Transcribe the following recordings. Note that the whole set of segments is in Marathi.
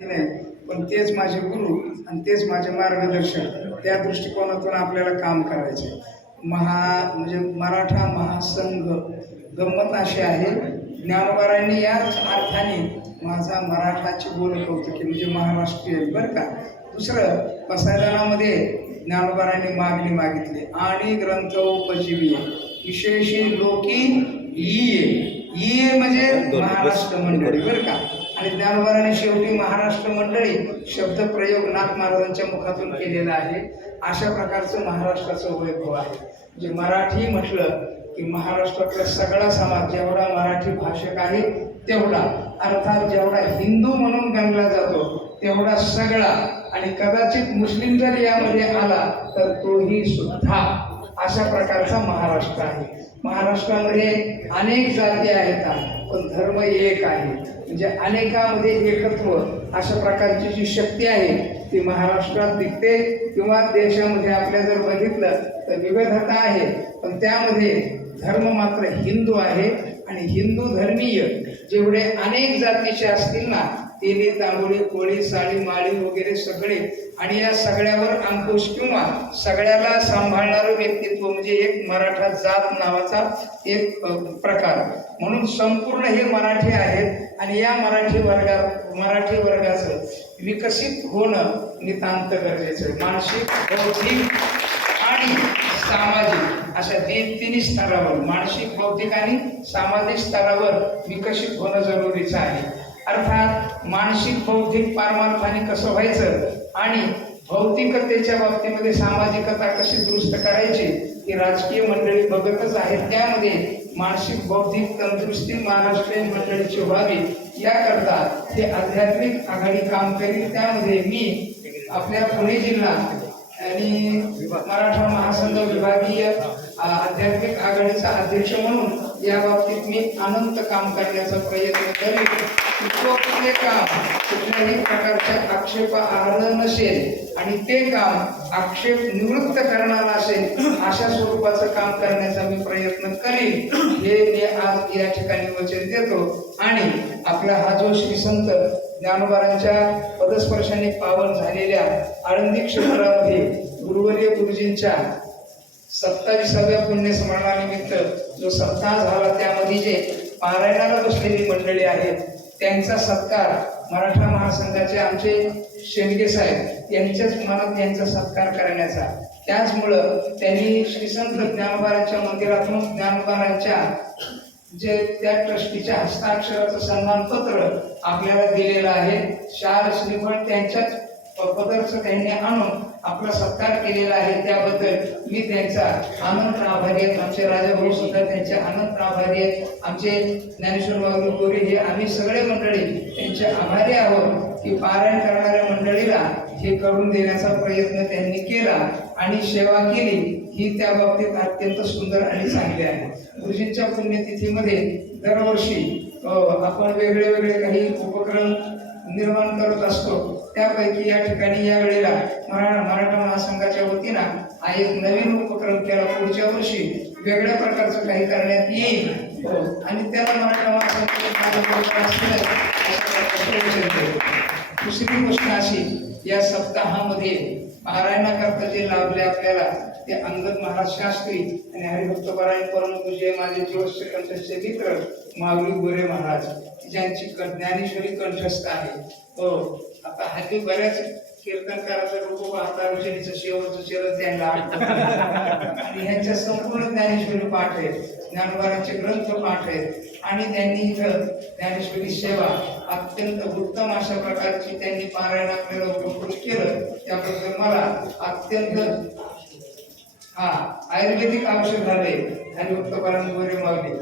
नाही पण तेच माझे गुरु आणि तेच माझे मार्गदर्शन त्या दृष्टिकोनातून आपल्याला काम करायचे. महा म्हणजे मराठा महासंघ गंमत अशी आहे ज्ञानोबारांनी याच अर्थाने माझा मराठाची बोल कौतुकी म्हणजे महाराष्ट्रीयन बरं का? दुसरं पसायदानामध्ये ज्ञानोबारांनी मागणी मागितली. आणि ग्रंथ उपजीवी विशेषी लोकी ये ये म्हणजे महाराष्ट्र मंडळी बरं का? आणि ज्ञानोबाराने शेवटी महाराष्ट्र मंडळी शब्द प्रयोग नाथ महाराजांच्या मुखातून केलेला आहे. अशा प्रकारचं महाराष्ट्राचं वैभव आहे. म्हणजे मराठी म्हटलं की महाराष्ट्रातला सगळा समाज जेवढा मराठी भाषक आहे तेवढा. अर्थात जेवढा हिंदू म्हणून गणला जातो तेवढा सगळा. आणि कदाचित मुस्लिम जर यामध्ये आला तर तोही सुद्धा अशा प्रकारचा महाराष्ट्र आहे. महाराष्ट्रामध्ये अनेक जाती आहेत. पण धर्म एक आहे. म्हणजे अनेकामध्ये एकत्व अशा प्रकारची जी शक्ती आहे ती महाराष्ट्रात दिसते किंवा देशामध्ये आपल्या जर बघितलं तर विविधता आहे. पण त्यामध्ये धर्म मात्र हिंदू आहे आणि हिंदू धर्मीय. जेवढे अनेक जातीचे असतील ना तिने तांबोळी कोळी साळी माळी वगैरे सगळे आणि या सगळ्यावर अंकुश किंवा सगळ्याला सांभाळणारं व्यक्तित्व म्हणजे एक मराठा जात नावाचा एक प्रकार. म्हणून संपूर्ण हे मराठी आहेत आणि या मराठी वर्गात मराठी वर्गाचं विकसित होणं नितांत गरजेचं आहे. मानसिक बौद्धिक आणि सामाजिक अशा तीन तिन्ही स्तरावर मानसिक बौद्धिक आणि सामाजिक स्तरावर विकसित होणं जरुरीचं आहे. अर्थात मानसिक बौद्धिक पारमार्थाने कसं व्हायचं आणि भौतिकतेच्या बाबतीमध्ये सामाजिकता कशी दुरुस्त करायची ही राजकीय मंडळी बघतच आहेत. त्यामध्ये मानसिक बौद्धिक तंदुरुस्ती महाराष्ट्रीयन मंडळीची व्हावी याकरता हे आध्यात्मिक आघाडी काम करील त्यामध्ये मी आपल्या पुणे जिल्हा आणि मराठा महासंघ विभागीय आध्यात्मिक आघाडीचा अध्यक्ष म्हणून या बाबतीत मी अनंत काम करण्याचा प्रयत्न करेन. कुठले काम कुठल्याही प्रकारच्या आक्षेपार्ह नसेल आणि ते काम आक्षेप निवृत्त करणार असेल अशा स्वरूपाचं काम करण्याचा मी प्रयत्न करीन. हे मी आज या ठिकाणी वचन देतो. आणि आपला हा जो श्री संत ज्ञानोबारांच्या पदस्पर्शाने पावन झालेल्या आळंदी क्षेत्रामध्ये गुरुवर्य गुरुजींच्या सत्तावीसाव्या पुण्यस्मरणानिमित्त जो सप्ताह झाला त्यामध्ये जे पारायणाला बसलेली मंडळी आहेत त्यांचा सत्कार मराठा महासंघाचे आमचे शेंडगे साहेब यांच्याच मनात त्यांचा सत्कार करण्याचा. त्याचमुळं त्यांनी श्री संत ज्ञानोबारांच्या मंदिरातून ज्ञानोबारांच्या जे त्या ट्रस्टीच्या हस्ताक्षराचं सन्मानपत्र आपल्याला दिलेलं आहे शार श्रीफळ त्यांच्याच पदरचं त्यांनी आणून आपला सत्कार केलेला आहे त्याबद्दल मी त्यांचा अनंत आभारी आहेत आमचे राजा भाऊ सुद्धा त्यांचे अनंत आभारी आहेत. आमचे ज्ञानेश्वर बाबू गोरे हे आम्ही सगळे मंडळी त्यांचे आभारी आहोत की पारायण करणाऱ्या मंडळीला हे करून देण्याचा प्रयत्न त्यांनी केला आणि सेवा केली. ही त्या बाबतीत अत्यंत सुंदर आणि चांगली आहे. गुरुजींच्या पुण्यतिथीमध्ये दरवर्षी आपण वेगळे वेगळे काही उपक्रम निर्माण करत असतो. त्यापैकी या ठिकाणी या वेळेला मराठा मराठा महासंघाच्या वतीनं हा एक नवीन उपक्रम केला. पुढच्या वर्षी वेगळ्या प्रकारचं काही करण्यात येईल. हो. आणि त्याला मराठा महासंघ दुसरी गोष्ट अशी या सप्ताहामध्ये पारायणाकरता जे लाभले आपल्याला ते अंगद महाराज शास्त्री आणि हरिभक्त पारायण परमपूज्य माझे जीवश्री मित्र माऊली गोरे महाराज. ज्यांची ज्ञानेश्वरी कंठस्थ आहे. हो आता हल्ली बऱ्याच कीर्तनकाराचं रूप आता रुजनीचं शेवटचं शरद द्यायला आणि ह्यांच्या संपूर्ण ज्ञानेश्वरी पाठ आहेत. ज्ञानोबारांचे ग्रंथ पाठ आहेत. आणि त्यांनी इथं ज्ञानेश्वरी सेवा अत्यंत उत्तम अशा प्रकारची त्यांनी पारायण आपल्याला उपकृत केलं. त्याबद्दल मला अत्यंत हा आयुर्वेदिक औषध झाले आणि उत्तपराम गोरे मावले.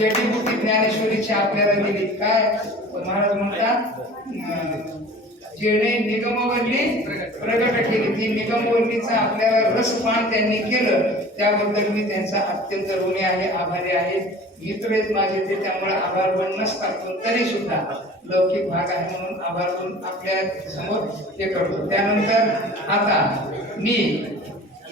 यांनी जडीबुटी ज्ञानेश्वरीची आपल्याला दिली. काय? महाराज म्हणतात जेणे निगमवल्ली प्रगट केली. ती निगमवल्लीचा आपल्याला रसपान त्यांनी केलं. त्याबद्दल मी त्यांचा अत्यंत ऋणी आहे आभारी आहे. मित्र आहेत माझे ते त्यामुळे आभार पण नसतात पण तरी सुद्धा लौकिक भाग आहे म्हणून आभार पण आपल्यासमोर हे करतो. त्यानंतर आता मी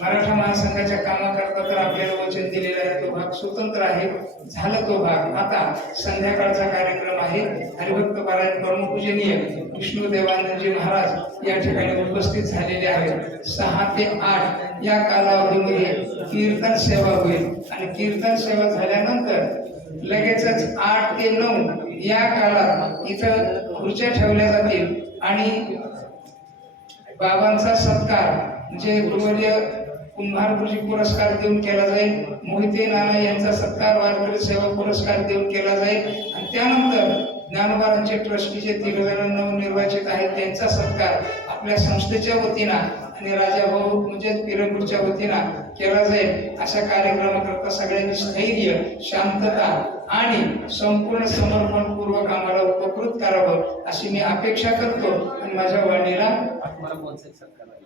मराठा महासंघाच्या कामाकरता तर आपल्याला वचन दिलेलं आहे. तो भाग स्वतंत्र आहे. झाला तो भाग. आता संध्याकाळचा कार्यक्रम आहे. हरिभक्त पारायण परमपूजनीय विष्णू देवानंदजी महाराज या ठिकाणी उपस्थित झालेले आहेत. सहा ते आठ या कालावधीमध्ये कीर्तन सेवा होईल. आणि कीर्तन सेवा झाल्यानंतर लगेचच आठ ते नऊ या काळात इथं खुर्च्या ठेवल्या जातील. आणि बाबांचा सत्कार म्हणजे गुरुवर्य कुंभार पुरस्कार देऊन केला जाईल. मोहिते नाना यांचा सत्कार वारकरी सेवा पुरस्कार देऊन केला जाईल. आणि त्यानंतर ज्ञानोबारांचे ट्रस्टी जे तिघ जण नवनिर्वाचित आहेत त्यांचा सत्कार आपल्या संस्थेच्या वतीनं आणि राजा भाऊ म्हणजेच पिरंगूरच्या वतीनं केला जाईल. अशा कार्यक्रमाकरता सगळ्यांनी स्थैर्य शांतता आणि संपूर्ण समर्पणपूर्वक आम्हाला उपकृत करावं अशी मी अपेक्षा करतो. आणि माझ्या वाणीला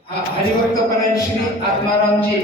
हरिभक्तपरायण श्री आत्मारामजी